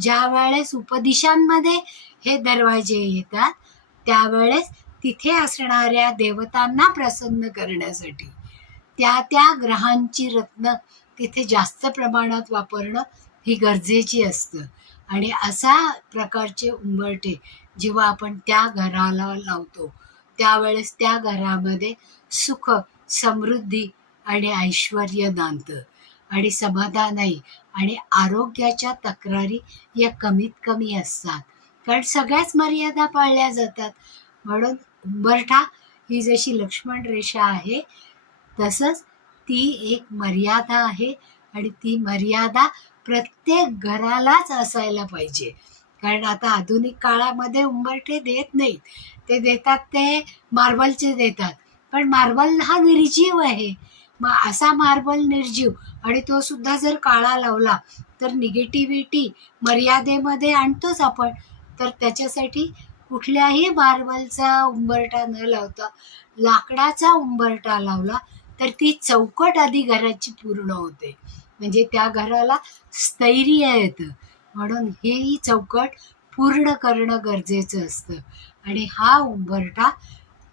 ज्या वेळेस उपदिशांमध्ये हे दरवाजे येतात त्यावेळेस तिथे असणाऱ्या देवतांना प्रसन्न करण्यासाठी. त्या त्या ग्रहांची रत्न तिथे जास्त प्रमाणात वापरणं ही गरजेची असतं. आणि असा प्रकारचे उंबरठे जेव्हा आपण त्या घराला लावतो त्यावेळेस त्या घरामध्ये सुख समृद्धी आणि ऐश्वर नांदतं. आणि समाधानही आणि आरोग्याच्या तक्रारी या कमीत कमी असतात. कारण सगळ्याच मर्यादा पाळल्या जातात. म्हणून उंबरठा ही जशी लक्ष्मण रेषा आहे तसंच ती एक मर्यादा आहे. आणि ती मर्यादा प्रत्येक घरालाच असायला पाहिजे. कारण आता आधुनिक काळामध्ये उंबरठे देत नाहीत. ते देतात ते मार्बलचे देतात. पण मार्बल हा निर्जीव आहे. मग असा मार्बल निर्जीव आणि तो सुद्धा जर काळा लावला तर निगेटिव्हिटी मर्यादेमध्ये आणतोच आपण. तर त्याच्यासाठी कुठल्याही मार्बलचा उंबरटा न लावता लाकडाचा उंबरटा लावला तर ती चौकट आधी घराची पूर्ण होते. म्हणजे त्या घराला स्थैर्य येतं. म्हणून हेही चौकट पूर्ण करणं गरजेचं असतं. आणि हा उंबरटा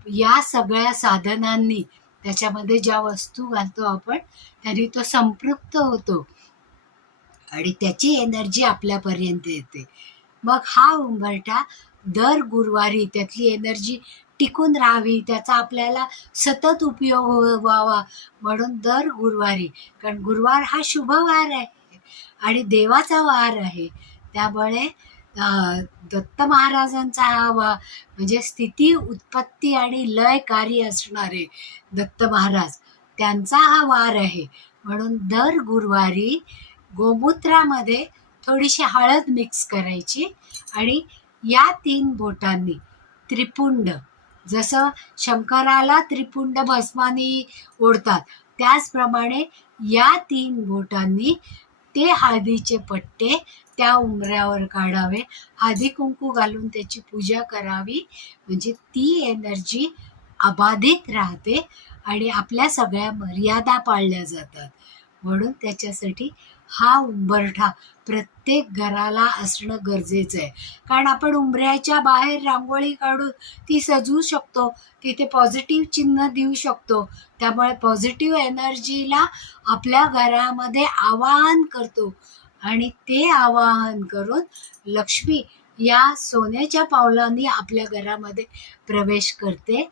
या सगळ्या साधनांनी त्याच्यामध्ये ज्या वस्तू घालतो आपण त्यांनी तो संपृक्त होतो. आणि त्याची एनर्जी आपल्यापर्यंत येते. मग हा उंबरठा दर गुरुवारी त्यातली एनर्जी टिकून राहावी त्याचा आपल्याला सतत उपयोग हो-, व्हावा म्हणून दर गुरुवारी. कारण गुरुवार हा शुभ वार आहे. आणि देवाचा वार आहे. त्यामुळे दत्त महाराजांचा हा वा म्हणजे स्थिती उत्पत्ती आणि लय कार्य असणारे दत्त महाराज त्यांचा हा वार आहे. म्हणून दर गुरुवारी गोमूत्रामध्ये थोडीशी हळद मिक्स करायची आणि या तीन बोटांनी त्रिपुंड जसं शंकराला त्रिपुंड भस्मानी ओढतात त्याचप्रमाणे या तीन बोटांनी ते हळदीचे पट्टे त्या उंबऱ्यावर काढावे. हळदी कुंकू घालून त्याची पूजा करावी. म्हणजे ती एनर्जी अबाधित राहते आणि आपल्या सगळ्या मर्यादा पाळल्या जातात. म्हणून त्याच्यासाठी हा उंबरठा प्रत्येक घराला असणं गरजेचं आहे. कारण आपण उंबऱ्याच्या बाहेर रांगोळी काढून ती सजवू शकतो. तिथे पॉझिटिव्ह चिन्ह देऊ शकतो. त्यामुळे पॉझिटिव्ह एनर्जीला आपल्या घरामध्ये आवाहन करतो. आणि ते आवाहन करून लक्ष्मी या सोन्याच्या पावलांनी आपल्या घरामध्ये प्रवेश करते.